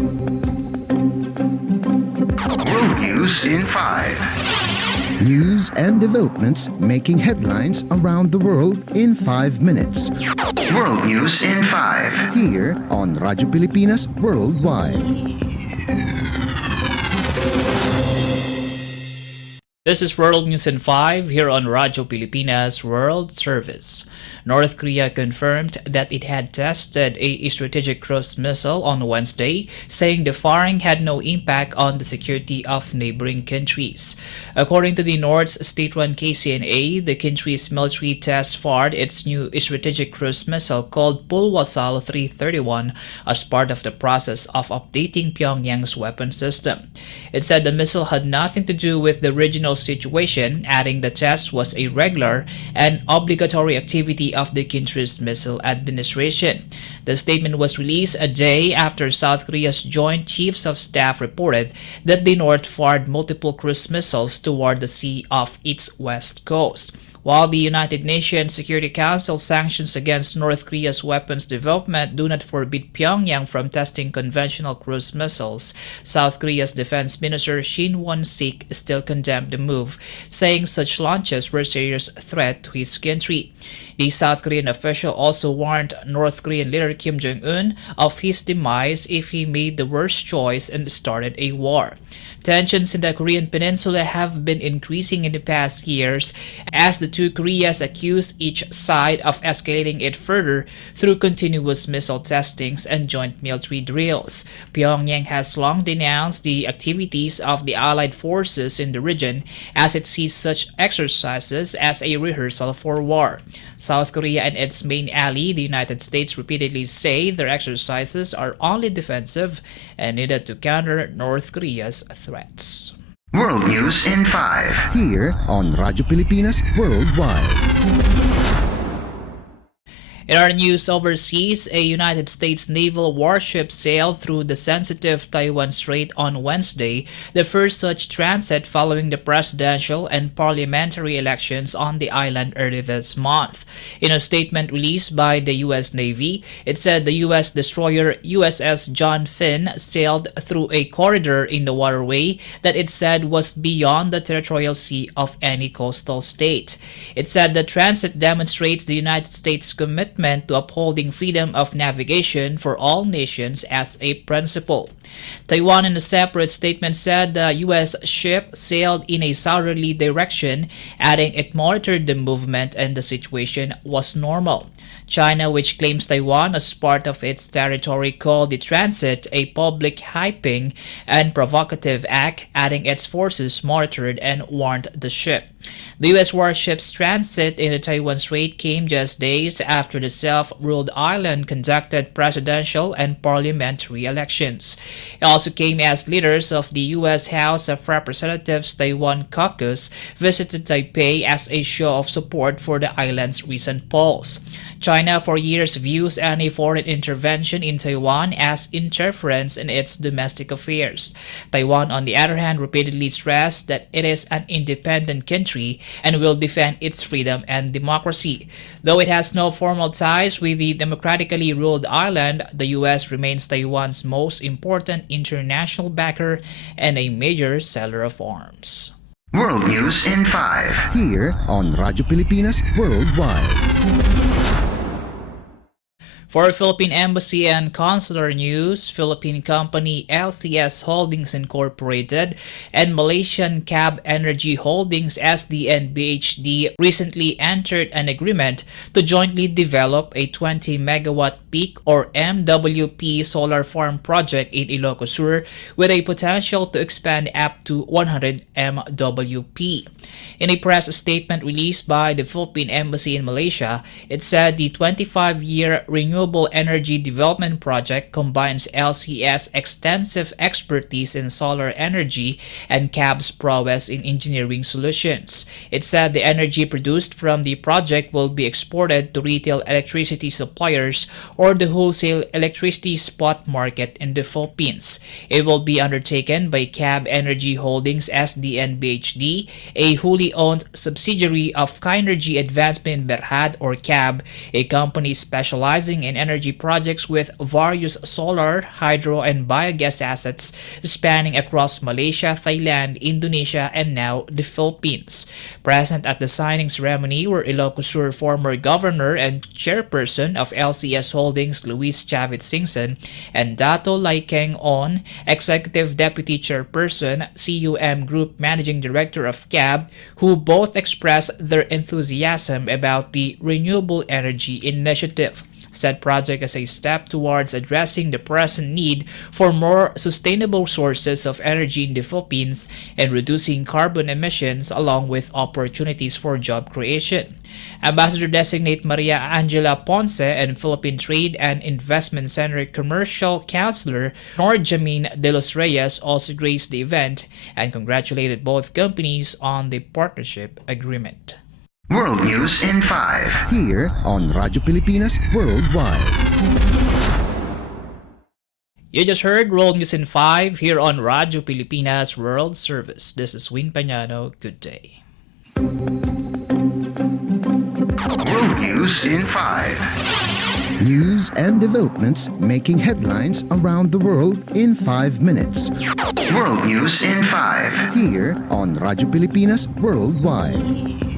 World News in 5. News and developments making headlines around the world in 5 minutes. World News in 5. Here on Radyo Pilipinas Worldwide. This is World News in 5 here on Radyo Pilipinas World Service. North Korea confirmed that it had tested a strategic cruise missile on Wednesday, saying the firing had no impact on the security of neighboring countries. According to the North's state-run KCNA, the country's military test fired its new strategic cruise missile called Pulwasal 331 as part of the process of updating Pyongyang's weapon system. It said the missile had nothing to do with the regional situation, adding the test was a regular and obligatory activity of the country's missile administration. The statement was released a day after South Korea's Joint Chiefs of Staff reported that the North fired multiple cruise missiles toward the sea off its west coast. While the United Nations Security Council sanctions against North Korea's weapons development do not forbid Pyongyang from testing conventional cruise missiles, South Korea's Defense Minister Shin Won-sik still condemned the move, saying such launches were a serious threat to his country. The South Korean official also warned North Korean leader Kim Jong-un of his demise if he made the worst choice and started a war. Tensions in the Korean peninsula have been increasing in the past years as the two Koreas accuse each side of escalating it further through continuous missile testings and joint military drills. Pyongyang has long denounced the activities of the Allied forces in the region as it sees such exercises as a rehearsal for war. South Korea and its main ally, the United States, repeatedly say their exercises are only defensive and needed to counter North Korea's threats. World News in 5. Here on Radyo Pilipinas Worldwide. In our news overseas, a United States naval warship sailed through the sensitive Taiwan Strait on Wednesday, the first such transit following the presidential and parliamentary elections on the island early this month. In a statement released by the U.S. Navy, it said the U.S. destroyer USS John Finn sailed through a corridor in the waterway that it said was beyond the territorial sea of any coastal state. It said the transit demonstrates the United States' commitment to upholding freedom of navigation for all nations as a principle. Taiwan, in a separate statement, said the U.S. ship sailed in a southerly direction, adding it monitored the movement and the situation was normal. China, which claims Taiwan as part of its territory, called the transit a public hyping and provocative act, adding its forces monitored and warned the ship. The U.S. warship's transit in the Taiwan Strait came just days after the self-ruled island conducted presidential and parliamentary elections. It also came as leaders of the U.S. House of Representatives Taiwan caucus visited Taipei as a show of support for the island's recent polls. China for years views any foreign intervention in Taiwan as interference in its domestic affairs. Taiwan, on the other hand, repeatedly stressed that it is an independent country and will defend its freedom and democracy. Though it has no formal ties with the democratically ruled island, the U.S. remains Taiwan's most important international backer and a major seller of arms. World News in 5. Here on Radyo Pilipinas Worldwide. For Philippine Embassy and Consular News, Philippine company LCS Holdings Incorporated and Malaysian Cab Energy Holdings SDN BHD recently entered an agreement to jointly develop a 20 megawatt peak or MWP solar farm project in Ilocos Sur with a potential to expand up to 100 MWP. In a press statement released by the Philippine Embassy in Malaysia, it said the 25-year renewable energy development project combines LCS extensive expertise in solar energy and CAB's prowess in engineering solutions. It said the energy produced from the project will be exported to retail electricity suppliers or the wholesale electricity spot market in the Philippines. It will be undertaken by CAB Energy Holdings SDNBHD, a wholly owned subsidiary of Kinergy Advancement Berhad or CAB, a company specializing in energy projects with various solar, hydro, and biogas assets spanning across Malaysia, Thailand, Indonesia, and now the Philippines. Present at the signing ceremony were Ilocos Sur former governor and chairperson of LCS Holdings Luis Chavit Singson and Dato Laikeng On, executive deputy chairperson, CUM Group managing director of CAB, who both expressed their enthusiasm about the renewable energy initiative. Said project is a step towards addressing the present need for more sustainable sources of energy in the Philippines and reducing carbon emissions along with opportunities for job creation. Ambassador-designate Maria Angela Ponce and Philippine Trade and Investment Center Commercial Councilor Norjamin de los Reyes also graced the event and congratulated both companies on the partnership agreement. World News in 5. Here on Radyo Pilipinas Worldwide. You just heard World News in 5 here on Radyo Pilipinas World Service. This is Win Peñano. Good day. World News in 5. News and developments making headlines around the world in 5 minutes. World News in 5. Here on Radyo Pilipinas Worldwide.